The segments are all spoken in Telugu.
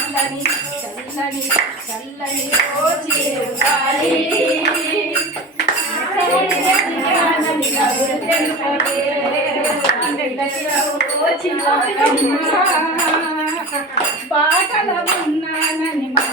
చల్లని చల్లని చల్లని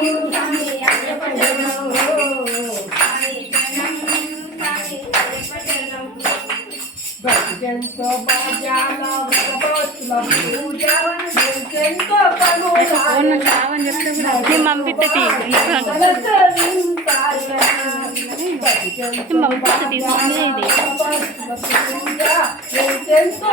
మతండి ఎంతో భగవతుల పూజ ఎంతో ఫోన్ కావని ఎంతో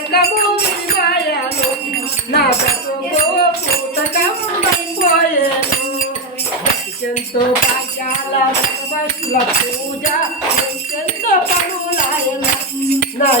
ఎంతో భాగ్యాల భగవతుల పూజ ఎంతో పనులాయన నా